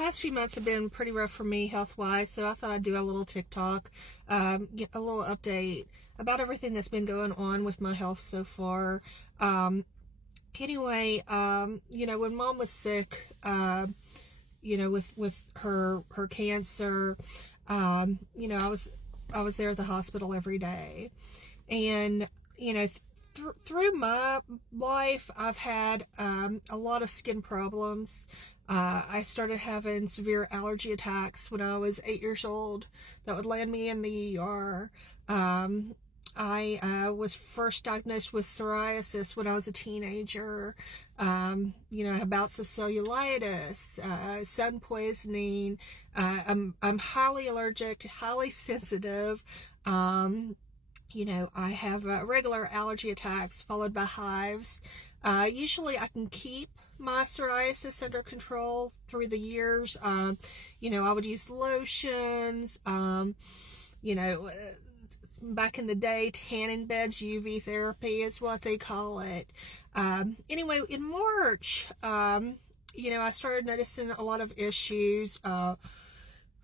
past few months have been pretty rough for me health-wise, so I thought I'd do a little TikTok, get a little update about everything that's been going on with my health so far. Anyway, when Mom was sick, with her cancer, I was there at the hospital every day, and through my life, I've had a lot of skin problems. I started having severe allergy attacks when I was 8 years old that would land me in the ER. I was first diagnosed with psoriasis when I was a teenager. I had bouts of cellulitis, sun poisoning. I'm highly allergic, highly sensitive. I have regular allergy attacks followed by hives. Usually I can keep my psoriasis under control through the years. I would use lotions, back in the day, tanning beds, UV therapy is what they call it. Anyway, in March, I started noticing a lot of issues.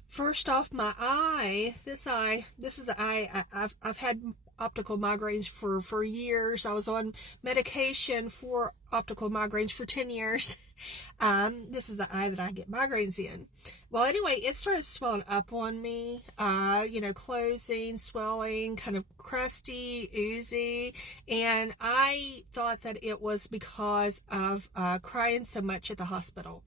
First off, my eye, this is the eye, I've had optical migraines for years. I was on medication for optical migraines for 10 years. This is the eye that I get migraines in. Well, anyway, it started swelling up on me, closing, swelling, kind of crusty, oozy, and I thought that it was because of crying so much at the hospital.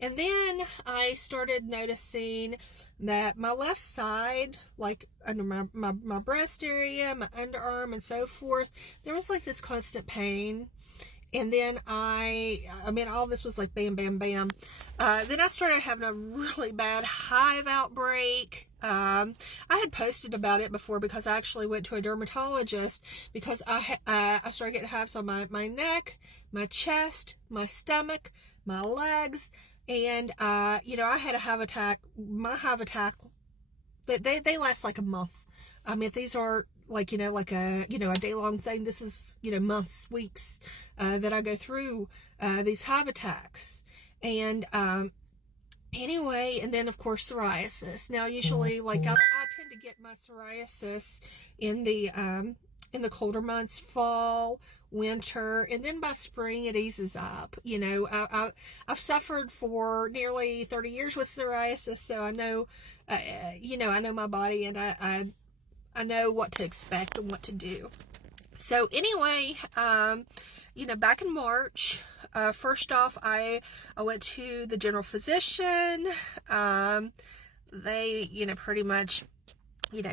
And then I started noticing that my left side, like under my breast area, my underarm, and so forth, there was like this constant pain. And then all this was like bam, bam, bam. Then I started having a really bad hive outbreak. I had posted about it before because I actually went to a dermatologist because I started getting hives on my neck, my chest, my stomach, my legs, and I had a hive attack. My hive attack, they last like a month. These are like a day-long thing. This is months, weeks that I go through these hive attacks. And anyway, and then of course psoriasis. Now usually I tend to get my psoriasis in the colder months, fall, winter, and then by spring it eases up. I've suffered for nearly 30 years with psoriasis, so I know, I know my body, and I know what to expect and what to do. So anyway, back in March, first off, I went to the general physician. They, pretty much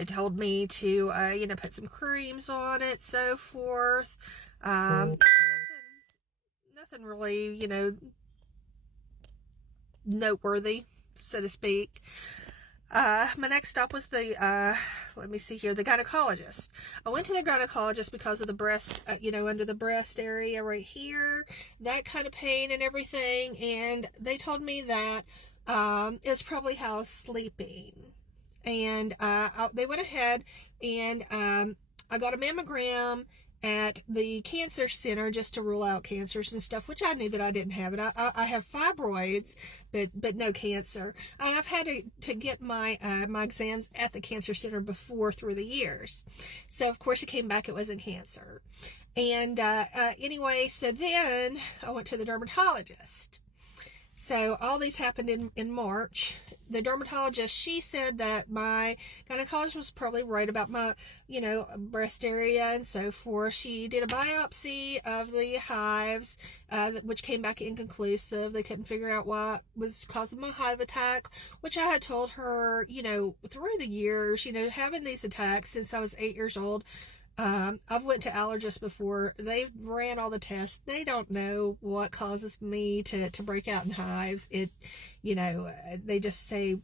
told me to, put some creams on it, so forth. Nothing really, noteworthy, so to speak. My next stop was the gynecologist. I went to the gynecologist because of the breast, under the breast area right here, that kind of pain and everything, and they told me that it's probably how I was sleeping. And they went ahead and I got a mammogram at the cancer center just to rule out cancers and stuff, which I knew that I didn't have it. I have fibroids, but no cancer. And I've had to get my exams at the cancer center before through the years. So of course it came back, it wasn't cancer. And anyway, so then I went to the dermatologist. So all these happened in March. The dermatologist, she said that my gynecologist was probably right about my, breast area and so forth. She did a biopsy of the hives, which came back inconclusive. They couldn't figure out what was causing my hive attack, which I had told her, through the years, having these attacks since I was 8 years old. I've went to allergists before. They've ran all the tests. They don't know what causes me to break out in hives. They just say,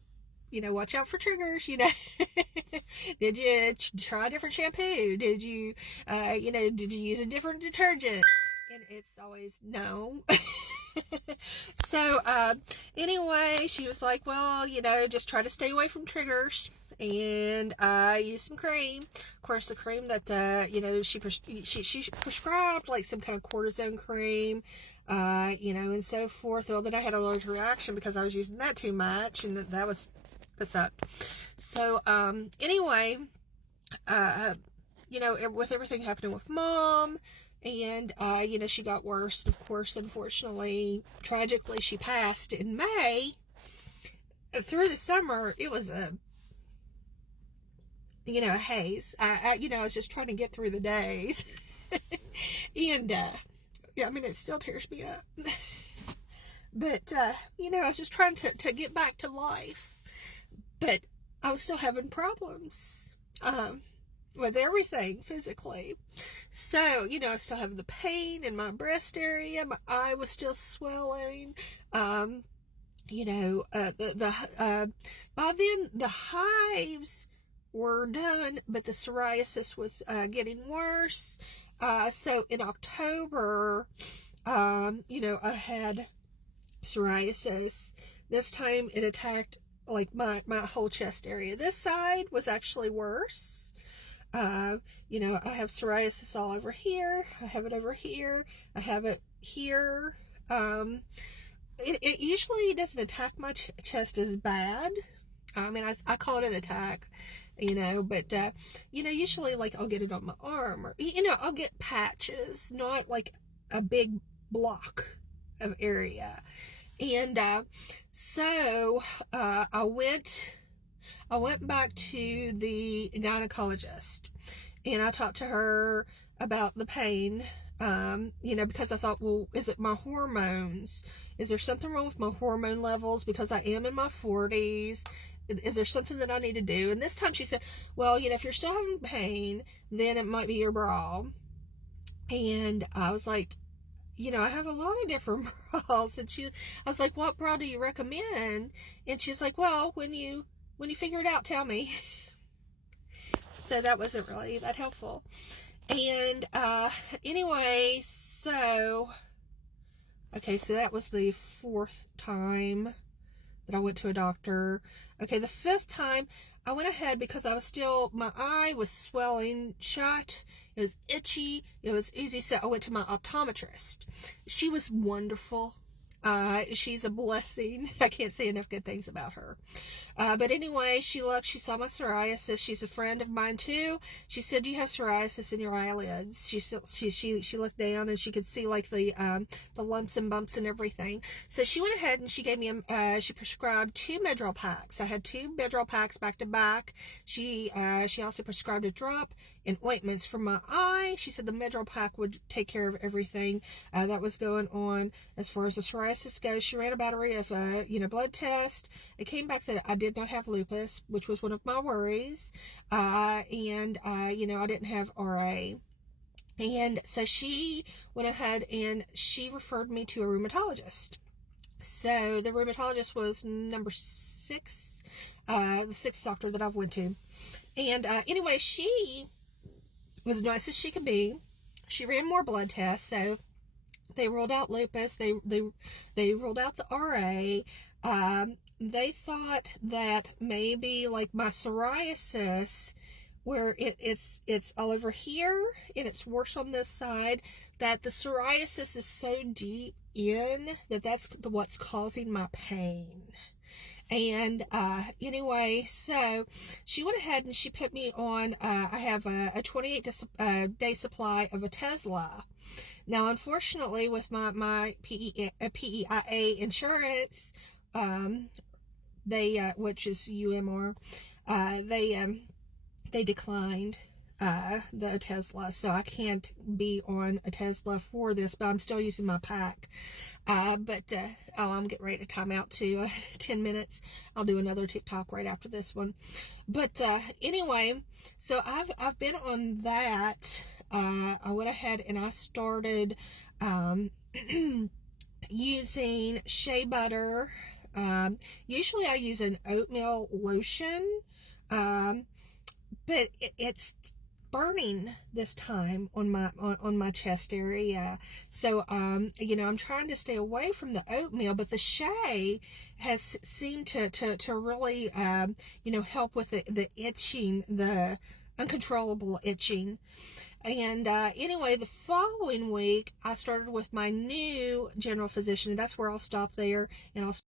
watch out for triggers, Did you try a different shampoo? Did you use a different detergent? And it's always no. So, anyway, she was like, well, just try to stay away from triggers. and I used some cream. Of course, the cream that she prescribed, like some kind of cortisone cream, and so forth. Well, then I had an allergic reaction because I was using that too much, and that sucked. So anyway, with everything happening with Mom, and she got worse. Of course, unfortunately, tragically, she passed in May. Through the summer, it was a haze. I was just trying to get through the days. And, it still tears me up. But, I was just trying to get back to life. But I was still having problems, with everything physically. So, I was still having the pain in my breast area. My eye was still swelling. By then the hives were done, but the psoriasis was getting worse. So in October, I had psoriasis. This time it attacked like my whole chest area. This side was actually worse. I have psoriasis all over here. I have it over here. I have it here. It usually doesn't attack my chest as bad. I call it an attack, but, usually, like, I'll get it on my arm, or, I'll get patches, not, like, a big block of area. And, so, I went back to the gynecologist, and I talked to her about the pain, because I thought, well, is it my hormones? Is there something wrong with my hormone levels? Because I am in my 40s. Is there something that I need to do? And this time she said, well, if you're still having pain, then it might be your bra. And I was like, I have a lot of different bras. And I was like, what bra do you recommend? And she's like, well, when you figure it out, tell me. So that wasn't really that helpful. And anyway, so that was the 4th time that I went to a doctor. Okay, the 5th time I went ahead because my eye was swelling shut. It was itchy. It was oozy. So I went to my optometrist. She was wonderful. She's a blessing. I can't say enough good things about her. But anyway, she saw my psoriasis. She's a friend of mine too. She said, you have psoriasis in your eyelids. She looked down and she could see like the lumps and bumps and everything. So she went ahead and she gave me she prescribed 2 Medrol packs. I had 2 Medrol packs back to back. She also prescribed a drop and ointments for my eye. She said the Medrol pack would take care of everything that was going on as far as the psoriasis goes. She ran a battery of blood tests. It came back that I did not have lupus, which was one of my worries, and I didn't have RA. And so she went ahead and she referred me to a rheumatologist. So the rheumatologist was number 6, the 6th doctor that I've went to. And anyway, she was as nice as she could be. She ran more blood tests, so they ruled out lupus. They ruled out the RA. They thought that maybe like my psoriasis, where it's all over here and it's worse on this side, that the psoriasis is so deep in that's what's causing my pain. And anyway, so she went ahead and she put me on, I have a 28-day supply of Otezla. Now, unfortunately, with my PEIA insurance, they, which is UMR, they declined the Otezla, so I can't be on Otezla for this, but I'm still using my pack. I'm getting ready to time out too. 10 minutes. I'll do another TikTok right after this one. But anyway, so I've been on that. I went ahead and I started using shea butter. Usually I use an oatmeal lotion, but it's burning this time on my chest area. So you know, I'm trying to stay away from the oatmeal, but the shea has seemed to really you know, help with the itching, the uncontrollable itching. And anyway, the following week I started with my new general physician, and that's where I'll stop there, and I'll